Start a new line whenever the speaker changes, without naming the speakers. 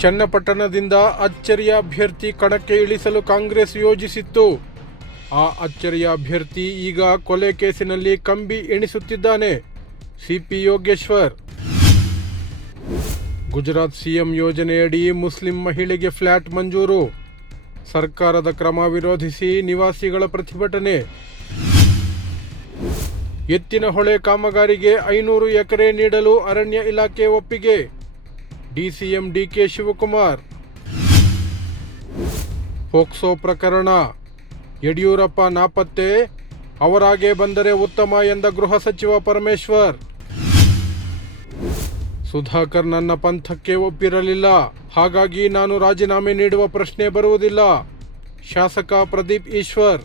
ಚನ್ನಪಟ್ಟಣದಿಂದ ಅಚ್ಚರಿಯ ಅಭ್ಯರ್ಥಿ ಕಣಕ್ಕೆ ಇಳಿಸಲು ಕಾಂಗ್ರೆಸ್ ಯೋಜಿಸಿತ್ತು. ಆ ಅಚ್ಚರಿಯ ಅಭ್ಯರ್ಥಿ ಈಗ ಕೊಲೆ ಕೇಸಿನಲ್ಲಿ ಕಂಬಿ ಎಣಿಸುತ್ತಿದ್ದಾನೆ. ಸಿಪಿ ಯೋಗೇಶ್ವರ್. ಗುಜರಾತ್ ಸಿಎಂ ಯೋಜನೆಯಡಿ ಮುಸ್ಲಿಂ ಮಹಿಳೆಗೆ ಫ್ಲ್ಯಾಟ್ ಮಂಜೂರು. ಸರ್ಕಾರದ ಕ್ರಮ ವಿರೋಧಿಸಿ ನಿವಾಸಿಗಳ ಪ್ರತಿಭಟನೆ. ಎತ್ತಿನ ಹೊಳೆ ಕಾಮಗಾರಿಗೆ ಐನೂರು ಎಕರೆ ನೀಡಲು ಅರಣ್ಯ ಇಲಾಖೆ ಒಪ್ಪಿಗೆ. DCM DK Shivakumar. ಪೋಕ್ಸೋ ಪ್ರಕರಣ. ಯಡಿಯೂರಪ್ಪ ನಾಪತ್ತೆ. ಅವರಾಗೆ ಬಂದರೆ ಉತ್ತಮ ಎಂದ ಗೃಹ ಸಚಿವ ಪರಮೇಶ್ವರ್. ಸುಧಾಕರ್ ನನ್ನ ಪಂಥಕ್ಕೆ ಒಪ್ಪಿರಲಿಲ್ಲ. ಹಾಗಾಗಿ ನಾನು ರಾಜೀನಾಮೆ ನೀಡುವ ಪ್ರಶ್ನೆ ಬರುವುದಿಲ್ಲ. ಶಾಸಕ ಪ್ರದೀಪ್ ಈಶ್ವರ್.